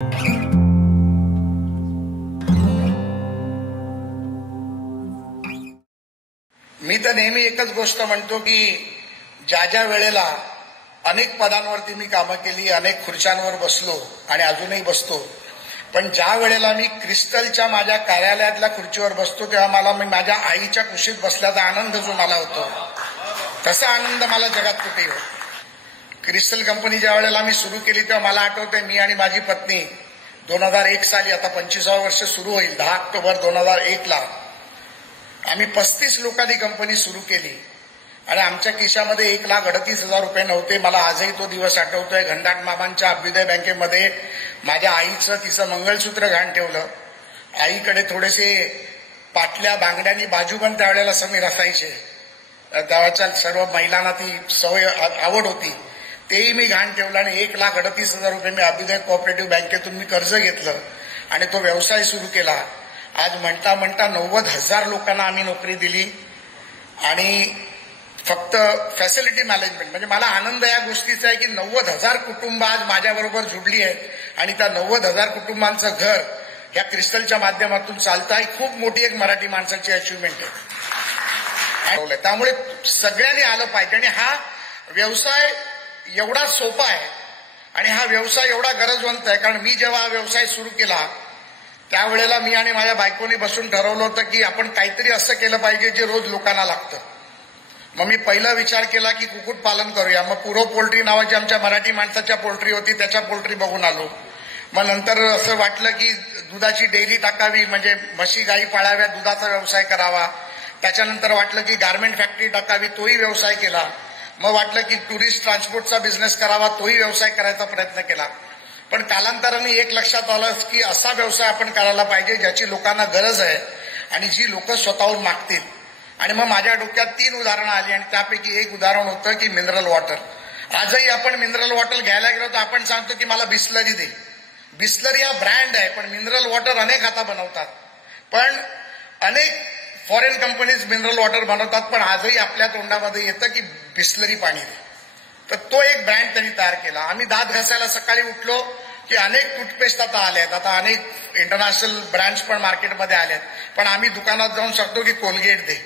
मी तर नेहमी एकच गोष्ट म्हणतो की ज्या ज्या वेळेला अनेक पदांवरती मी कामं केली, अनेक खुर्च्यांवर बसलो आणि अजूनही बसतो, पण ज्या वेळेला मी क्रिस्टलच्या माझ्या कार्यालयातल्या खुर्चीवर बसतो तेव्हा मी माझ्या आईच्या कुशीत बसल्याचा आनंद जो मला होतो तसा आनंद मला जगात कुठेही होतो। क्रिस्टल कंपनी ज्या वेळेला मी सुरू केली तेव्हा मला आठवतंय मी आणि माझी पत्नी 2001 साली, आता 25वे वर्ष सुरू होईल 10 ऑक्टोबर 2001ला आम्ही 35 लोकांनी कंपनी सुरू केली आणि आमच्या खिशामध्ये 1,38,000 रुपये नव्हते। मला आजही तो दिवस आठवतोय। घनदाट मामांच्या अभ्युदय बँकेमध्ये माझ्या आईचं तिचं मंगळसूत्र घाण ठेवलं। आईकडे थोडेसे पाटल्या बांगड्यांनी बाजूबंद त्यावेळेला समीर असायचे, त्यावेळच्या सर्व महिलांना ती सवय आवड होती, तेही मी घाण ठेवलं आणि 1,38,000 रुपये मी अभ्युदय कोऑपरेटिव्ह बँकेतून मी कर्ज घेतलं आणि तो व्यवसाय सुरू केला। आज म्हणता म्हणता 90,000 लोकांना आम्ही नोकरी दिली आणि फक्त फॅसिलिटी मॅनेजमेंट, म्हणजे मला आनंद या गोष्टीचा आहे की 90,000 कुटुंब आज माझ्याबरोबर जुडली आहेत आणि त्या 90,000 कुटुंबांचं घर या क्रिस्टलच्या माध्यमातून चालतं आहे। खूप मोठी एक मराठी माणसाची अचिव्हमेंट आहे। त्यामुळे सगळ्यांनी आलं पाहिजे आणि हा व्यवसाय एवढा सोपा आहे आणि हा व्यवसाय एवढा गरजवंत आहे, कारण मी जेव्हा हा व्यवसाय सुरू केला त्यावेळेला मी आणि माझ्या बायकोनी बसून ठरवलं होतं की आपण काहीतरी असं केलं पाहिजे जे रोज लोकांना लागतं। मग मी पहिला विचार केला की कुक्कुट पालन करूया। मग पुरो पोल्ट्री नावाची आमच्या मराठी माणसाच्या पोल्ट्री होती, त्याच्या पोल्ट्री बघून आलो। मग नंतर असं वाटलं की दुधाची डेअरी टाकावी, म्हणजे म्हशी गाई पाळाव्या, दुधाचा व्यवसाय करावा। त्याच्यानंतर वाटलं की गारमेंट फॅक्टरी टाकावी, तोही व्यवसाय केला। मग वाटलं की टुरिस्ट ट्रान्सपोर्टचा बिझनेस करावा, तोही व्यवसाय करायचा प्रयत्न केला। पण कालांतराने एक लक्षात आलं की असा व्यवसाय आपण करायला पाहिजे ज्याची लोकांना गरज आहे आणि जी लोक स्वतःहून मागतील। आणि मग माझ्या डोक्यात 3 उदाहरणं आली आणि त्यापैकी एक उदाहरण होतं की मिनरल वॉटर। आजही आपण मिनरल वॉटर घ्यायला गेलो तर आपण सांगतो की मला बिस्लरी दे। बिस्लरी हा ब्रँड आहे, पण मिनरल वॉटर अनेक आता बनवतात, पण अनेक फॉरेन कंपनीज मिनरल वॉटर बनवतात, पण आजही आपल्या तोंडामध्ये येतं की बिस्लरी पाणी दे। तर तो एक ब्रँड त्यांनी तयार केला। आम्ही दात घासायला सकाळी उठलो की अनेक टूथपेस्ट आता आल्यात, आता अनेक इंटरनॅशनल ब्रँड्स पण मार्केटमध्ये आल्यात, पण आम्ही दुकानात जाऊन सांगतो की कोलगेट दे।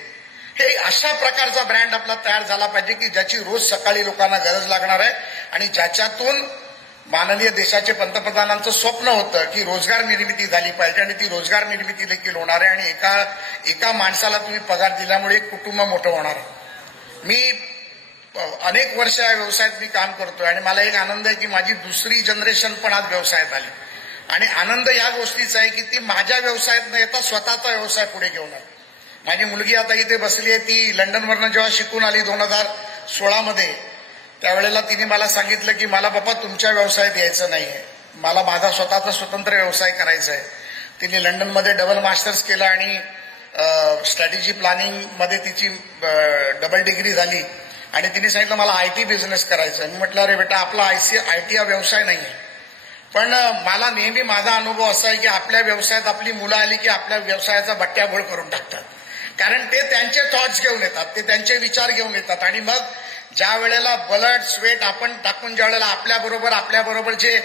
हे अशा प्रकारचा ब्रँड आपला तयार झाला पाहिजे की ज्याची रोज सकाळी लोकांना गरज लागणार आहे आणि ज्याच्यातून माननीय देशाचे पंतप्रधानांचं स्वप्न होतं की रोजगार निर्मिती झाली पाहिजे आणि ती रोजगार निर्मिती देखील होणार आहे आणि एका माणसाला तुम्ही पगार दिल्यामुळे एक कुटुंब मोठं होणार आहे। मी अनेक वर्ष या व्यवसायात मी काम करतोय आणि मला एक आनंद आहे की माझी दुसरी जनरेशन पण आज व्यवसायात आली आणि आनंद या गोष्टीचा आहे की ती माझ्या व्यवसायात न येता स्वतःचा व्यवसाय पुढे घेऊन आली। माझी मुलगी आता इथे बसली आहे, ती लंडनवरनं जेव्हा शिकून आली 2016 मध्ये, त्यावेळेला तिने मला सांगितलं की मला बाबा तुमच्या व्यवसायात यायचं नाहीये, मला माझा स्वतःचा स्वतंत्र व्यवसाय करायचा आहे। तिने लंडनमध्ये डबल मास्टर्स केलं आणि स्ट्रॅटेजी प्लॅनिंग मध्ये तिची डबल डिग्री झाली आणि तिने सांगितलं मला आयटी बिझनेस करायचा आहे। मी म्हटलं अरे बेटा, आपला आयटी हा व्यवसाय नाही आहे, पण मला नेहमी माझा अनुभव असा आहे की आपल्या व्यवसायात आपली मुलं आली की आपल्या व्यवसायाचा बट्ट्याबोळ करून टाकतात, कारण ते त्यांचे थॉट्स घेऊन येतात, ते त्यांचे विचार घेऊन येतात आणि मग ज्या वेळेला ब्लड स्वेट आपण टाकून ज्या वेळेला आपल्याबरोबर जे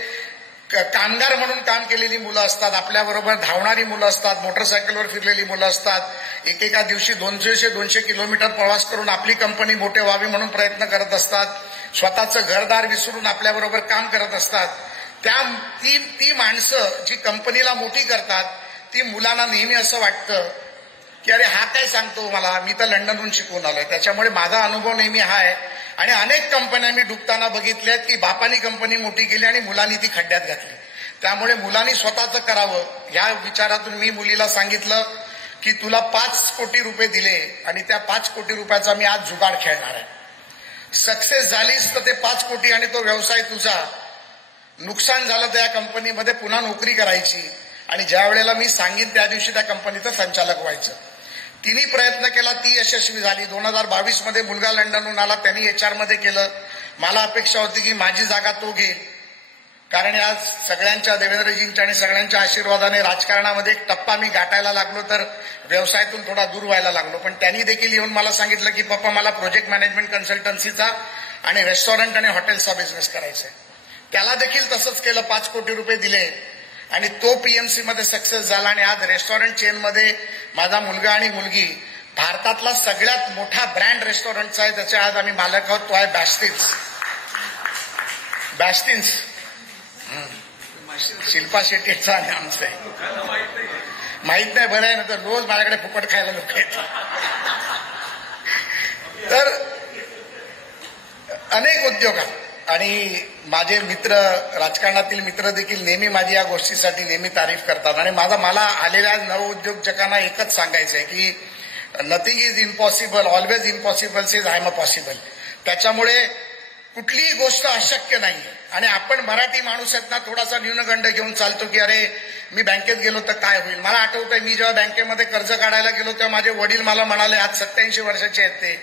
कामगार म्हणून काम केलेली मुलं असतात, आपल्याबरोबर धावणारी मुलं असतात, मोटरसायकलवर फिरलेली मुलं असतात, एकेका दिवशी 200 किलोमीटर प्रवास करून आपली कंपनी मोठे व्हावी म्हणून प्रयत्न करत असतात, स्वतःचं घरदार विसरून आपल्याबरोबर काम करत असतात, ती माणसं जी कंपनीला मोठी करतात, ती मुलांना नेहमी असं वाटतं की अरे हा काय सांगतो मला, मी तर लंडनहून शिकून आलोय। त्याच्यामुळे माझा अनुभव नेहमी हा आहे आणि अनेक कंपन्या मी डुबताना बघितल्यात की बापानी कंपनी मोठी केली आणि मुलांनी ती खड्ड्यात घातली। त्यामुळे मुलांनी स्वतःचं करावं या विचारातून मी मुलीला सांगितलं की तुला 5 कोटी रुपये दिले आणि त्या 5 कोटी रुपयाचा मी आज जुगाड खेळणार आहे। सक्सेस झालीस तर ते 5 कोटी आणि तो व्यवसाय तुझा, नुकसान झालं तर या कंपनीमध्ये पुन्हा नोकरी करायची आणि ज्या वेळेला मी सांगेन त्या दिवशी त्या कंपनीचं संचालक व्हायचं। तिने प्रयत्न केला, ती यशस्वी झाली। 2022 मध्ये मुलगा लंडनहून आला, त्यांनी HR मध्ये केलं। मला अपेक्षा होती की माझी जागा तो घेईल, कारण आज सगळ्यांच्या देवेंद्रजींच्या आणि सगळ्यांच्या आशीर्वादाने राजकारणामध्ये एक टप्पा मी गाठायला लागलो तर व्यवसायातून थोडा दूर व्हायला लागलो। पण त्यांनी देखील येऊन मला सांगितलं की पप्पा मला प्रोजेक्ट मॅनेजमेंट कन्सल्टन्सीचा आणि रेस्टॉरंट आणि हॉटेल्सचा बिझनेस करायचा आहे। त्याला देखील तसंच केलं, 5 कोटी रुपये दिले आणि तो पीएमसी मध्ये सक्सेस झाला आणि आज रेस्टॉरंट चेन मध्ये माझा मुलगा आणि मुलगी भारतातला सगळ्यात मोठा ब्रँड रेस्टॉरंटचा आहे, त्याचे आज आम्ही मालक आहोत. तो आहे बॅस्टिन्स. शिल्पा शेट्टीचा आणि आमचं आहे. माहित नाही, बरं आहे ना, तर रोज माझ्याकडे फुकट खायला लोक येतात. तर अनेक उद्योग आणि माझे मित्र, राजकारणातील मित्र देखील नेहमी माझी या गोष्टीसाठी नेहमी तारीफ करतात. आणि मला आलेल्या नवउद्योजकांना एकच सांगायचं आहे की nothing is impossible, always impossible is I am possible. त्याच्यामुळे कुठलीही गोष्ट अशक्य नाही. आणि आपण मराठी माणूस आहेत ना, थोडासा न्यूनगंड घेऊन चालतो की अरे मी बँकेत गेलो तर काय होईल. मला आठवतंय मी जेव्हा बँकेमध्ये कर्ज काढायला गेलो तेव्हा माझे वडील मला म्हणाले, आज 87 वर्षाचे आहेत ते,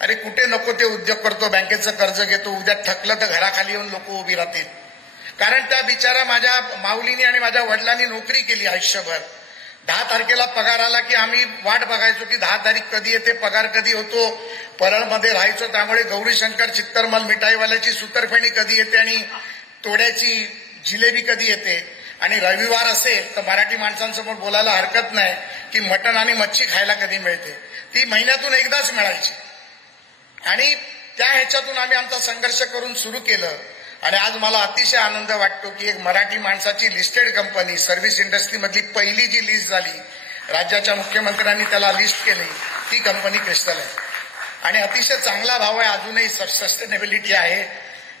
अरे कुठे नको ते उद्योग करतो, बँकेचं कर्ज घेतो, उद्या थकलं तर घराखाली येऊन लोक उभी राहतील. कारण त्या बिचारा माझ्या माऊलीने आणि माझ्या वडिलांनी नोकरी केली आयुष्यभर. 10 तारखेला पगार आला की आम्ही वाट बघायचो की 10 तारीख कधी येते, पगार कधी होतो. परळमध्ये राहायचो, त्यामुळे गौरीशंकर चित्तरमल मिठाईवाल्याची सुतरफेणी कधी येते आणि तोड्याची जिलेबी कधी येते. आणि रविवार असेल तर मराठी माणसांसमोर बोलायला हरकत नाही की मटण आणि मच्छी खायला कधी मिळते. ती महिन्यातून एकदाच मिळायची. आणि त्या ह्याच्यातून आम्ही आमचा संघर्ष करून सुरू केलं. आणि आज मला अतिशय आनंद वाटतो की एक मराठी माणसाची लिस्टेड कंपनी, सर्व्हिस इंडस्ट्रीमधली पहिली जी लिस्ट झाली, राज्याच्या मुख्यमंत्र्यांनी त्याला लिस्ट केली, ती कंपनी क्रिस्टल आहे. आणि अतिशय चांगला भाव आहे, अजूनही सस्टेनेबिलिटी आहे.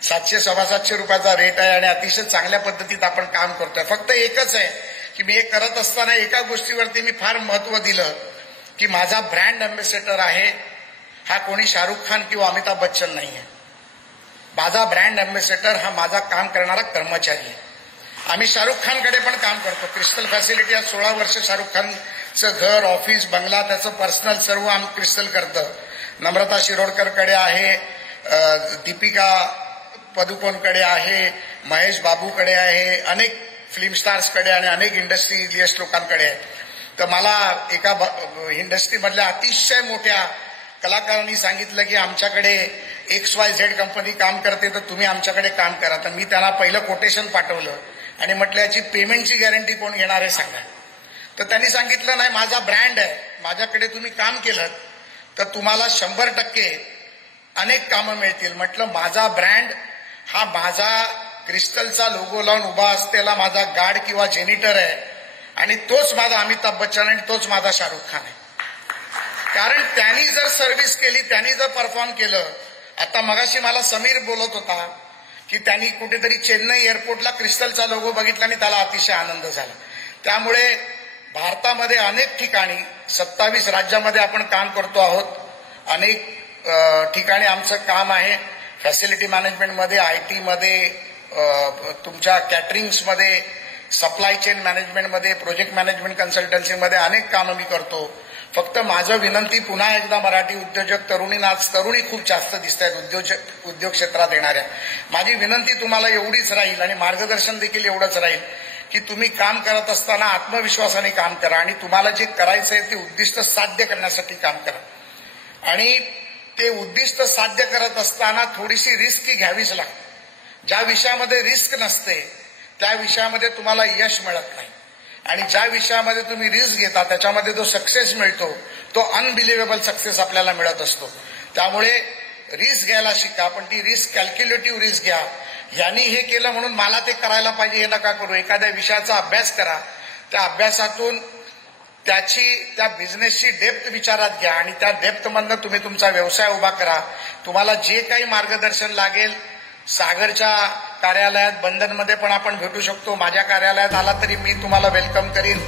700-750 रुपयाचा रेट आहे आणि अतिशय चांगल्या पद्धतीत आपण काम करतोय. फक्त एकच आहे की मी हे करत असताना एका गोष्टीवरती मी फार महत्व दिलं की माझा ब्रँड अँबॅसेडर आहे हा कोणी शाहरुख खान किंवा अमिताभ बच्चन नाही आहे. माझा ब्रँड अँबॅसेडर हा माझा काम करणारा कर्मचारी आहे. आम्ही शाहरुख खानकडे पण काम करतो. क्रिस्टल फॅसिलिटी आज 16 वर्ष शाहरुख खानचं घर, ऑफिस, बंगला, त्याचं पर्सनल सर्व आम्ही क्रिस्टल करतं. नम्रता शिरोडकरकडे आहे, दीपिका पदुकोणकडे आहे, महेश बाबूकडे आहे, अनेक फिल्म स्टार्सकडे आणि अनेक इंडस्ट्रियलिस्ट लोकांकडे आहे. तर मला एका इंडस्ट्रीमधल्या अतिशय मोठ्या कलाकारांनी सांगितलं की आमच्याकडे XYZ कंपनी काम करते, तर तुम्ही आमच्याकडे काम करा. तर मी त्यांना पहिलं कोटेशन पाठवलं आणि म्हटलं याची पेमेंटची गॅरंटी कोण घेणार आहे सांगा. तर त्यांनी सांगितलं नाही, माझा ब्रँड आहे, माझ्याकडे तुम्ही काम केलं तर तुम्हाला 100% अनेक कामं मिळतील. म्हटलं माझा ब्रँड हा माझा क्रिस्टलचा लोगो लावून उभा असलेला माझा गार्ड किंवा जेनिटर आहे आणि तोच माझा अमिताभ बच्चन आणि तोच माझा शाहरुख खान आहे. कारण त्यांनी जर सर्व्हिस केली, त्यांनी जर परफॉर्म केलं. आता मगाशी मला समीर बोलत होता की त्यांनी कुठेतरी चेन्नई एअरपोर्टला क्रिस्टलचा लोगो बघितला आणि त्याला अतिशय आनंद झाला. त्यामुळे भारतामध्ये अनेक ठिकाणी 27 राज्यामध्ये आपण काम करतो आहोत. अनेक ठिकाणी आमचं काम आहे. फॅसिलिटी मॅनेजमेंटमध्ये, IT मध्ये, तुमच्या कॅटरिंग्समध्ये, सप्लाय चेन मॅनेजमेंटमध्ये, प्रोजेक्ट मॅनेजमेंट कन्सल्टन्सीमध्ये अनेक कामं मी करतो. फक्त माझं विनंती पुन्हा एकदा मराठी उद्योजक तरुणींना, आज तरुणी खूप जास्त दिसत आहेत उद्योग क्षेत्रात येणाऱ्या, माझी विनंती तुम्हाला एवढीच राहील आणि मार्गदर्शन देखील एवढंच राहील की तुम्ही काम करत असताना आत्मविश्वासाने काम करा आणि तुम्हाला जे करायचं आहे ते उद्दिष्ट साध्य करण्यासाठी काम करा. आणि ते उद्दिष्ट साध्य करत असताना थोडीशी रिस्क घ्यावीच लागते. ज्या विषयामध्ये रिस्क नसते त्या विषयामध्ये तुम्हाला यश मिळत नाही. आणि ज्या विषयामध्ये तुम्ही रिस्क घेता त्याच्यामध्ये जो सक्सेस मिळतो तो अनबिलिव्हेबल सक्सेस आपल्याला मिळत असतो. त्यामुळे रिस्क घ्यायला शिका, पण ती रिस्क कॅल्क्युलेटिव्ह रिस्क घ्या. यांनी हे केलं म्हणून मला ते करायला पाहिजे हे नका करू. एखाद्या विषयाचा अभ्यास करा, त्या अभ्यासातून त्या बिझनेसची डेप्थ विचारात घ्या आणि त्या डेप्थमधनं तुम्ही तुमचा व्यवसाय उभा करा. तुम्हाला जे काही मार्गदर्शन लागेल, सागरच्या कार्यालयात बंधनमध्ये पण आपण भेटू शकतो. माझ्या कार्यालयात आला तरी मी तुम्हाला वेलकम करीन.